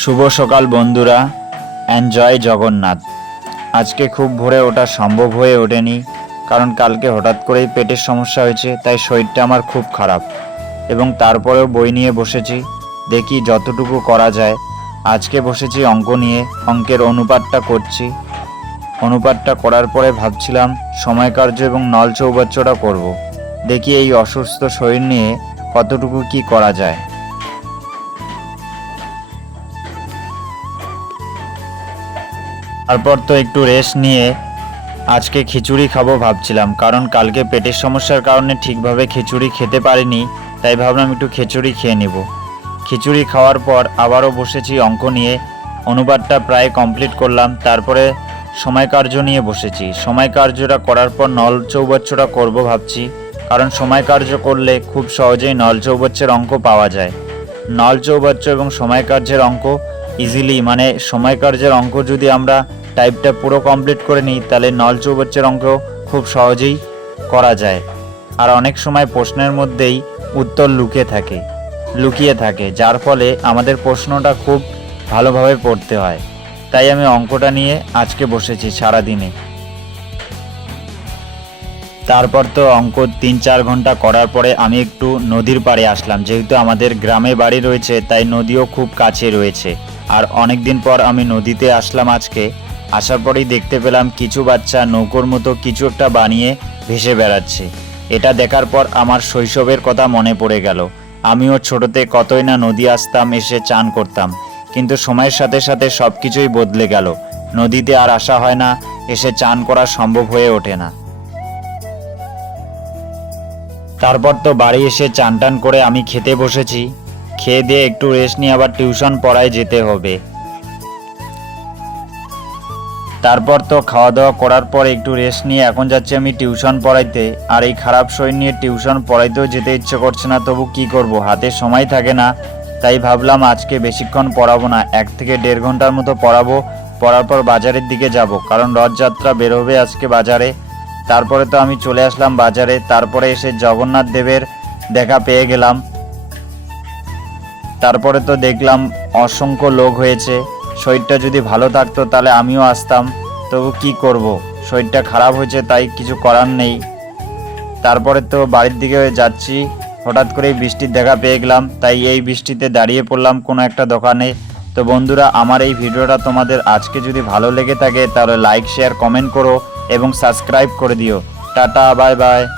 শুভ সকাল বন্ধুরা। এনজয় জগন্নাথ। আজকে খুব ভোরে ওঠা সম্ভব হয়ে ওঠেনি, কারণ কালকে হঠাৎ করেই পেটের সমস্যা হয়েছে, তাই শরীরটা আমার খুব খারাপ। এবং তারপরেও বই নিয়ে বসেছি, দেখি যতটুকু করা যায়। আজকে বসেছি অঙ্ক নিয়ে, অঙ্কের অনুপাতটা করছি। অনুপাতটা করার পরে ভাবছিলাম সময়কার্য এবং নল চৌবাচ্চটা করব। দেখি এই অসুস্থ শরীর নিয়ে কতটুকু কি করা যায়। তারপর তো একটু রেস্ট নিয়ে আজকে খিচুড়ি খাবো ভাবছিলাম, কারণ কালকে পেটের সমস্যার কারণে ঠিকভাবে খিচুড়ি খেতে পারিনি, তাই ভাবলাম একটু খিচুড়ি খেয়ে নেব। খিচুড়ি খাওয়ার পর আবারও বসেছি অঙ্ক নিয়ে, অনুপাতটা প্রায় কমপ্লিট করলাম। তারপরে সময়কার্য নিয়ে বসেছি। সময়কার্যটা করার পর নল চৌবাচ্চটা করব ভাবছি, কারণ সময়কার্য করলে খুব সহজেই নল চৌবাচ্চের অঙ্ক পাওয়া যায়। নল চৌবাচ্চ এবং সময়কার্যের অঙ্ক ইজিলি, মানে সময়কার্যের অঙ্ক যদি আমরা টাইপটা পুরো কমপ্লিট করে নিই, তাহলে নল চৌবাচ্চের অঙ্ক খুব সহজেই করা যায়। আর অনেক সময় প্রশ্নের মধ্যেই উত্তর লুকিয়ে থাকে, যার ফলে আমাদের প্রশ্নটা খুব ভালোভাবে পড়তে হয়। তাই আমি অঙ্কটা নিয়ে আজকে বসেছি সারাদিনে। তারপর তো অঙ্ক 3-4 ঘন্টা করার পরে আমি একটু নদীর পাড়ে আসলাম। যেহেতু আমাদের গ্রামে বাড়ি রয়েছে, তাই নদীও খুব কাছে রয়েছে। আর অনেক দিন পর আমি নদীতে আসলাম আজকে। আসার পরেই দেখতে পেলাম কিছু বাচ্চা নৌকোর মতো কিছু একটা বানিয়ে ভেসে বেড়াচ্ছে। এটা দেখার পর আমার শৈশবের কথা মনে পড়ে গেল। আমিও ছোটতে কতই না নদী আসতাম, এসে চান করতাম, কিন্তু সময়ের সাথে সাথে সব কিছুই বদলে গেল। নদীতে আর আসা হয় না, এসে চান করা সম্ভব হয়ে ওঠে না। তারপর তো বাড়ি এসে চান টান করে আমি খেতে বসেছি। খেয়ে দিয়ে একটু রেস্ট নিয়ে আবার টিউশন পড়ায় যেতে হবে। তারপর তো খাওয়া দাওয়া করার পর একটু রেস্ট নিয়ে এখন যাচ্ছি আমি টিউশন পড়াইতে। আর এই খারাপ শরীর নিয়ে টিউশন পড়াইতেও যেতে ইচ্ছে করছে না, তবু কি করব, হাতে সময় থাকে না। তাই ভাবলাম আজকে বেশিক্ষণ পড়াবো না, 1 থেকে 1.5 ঘন্টার মতো পড়াবো। পড়ার পর বাজারের দিকে যাব, কারণ রথযাত্রা বের হবে আজকে বাজারে। তারপরে তো আমি চলে আসলাম বাজারে। তারপরে এসে জগন্নাথ দেবের দেখা পেয়ে গেলাম। তারপরে তো দেখলাম অসংখ্য লোক হয়েছে। শরীরটা যদি ভালো থাকতো তাহলে আমিও আসতাম, তবু কি করব, শরীরটা খারাপ হয়েছে, তাই কিছু করার নেই। তারপরে তো বাড়ির দিকে যাচ্ছি, হঠাৎ করেই বৃষ্টির দেখা পেয়ে গেলাম, তাই এই বৃষ্টিতে দাঁড়িয়ে পড়লাম কোনো একটা দোকানে। তো বন্ধুরা, আমার এই ভিডিওটা তোমাদের আজকে যদি ভালো লেগে থাকে তাহলে লাইক, শেয়ার, কমেন্ট করো এবং সাবস্ক্রাইব করে দিও। Tata, bye bye.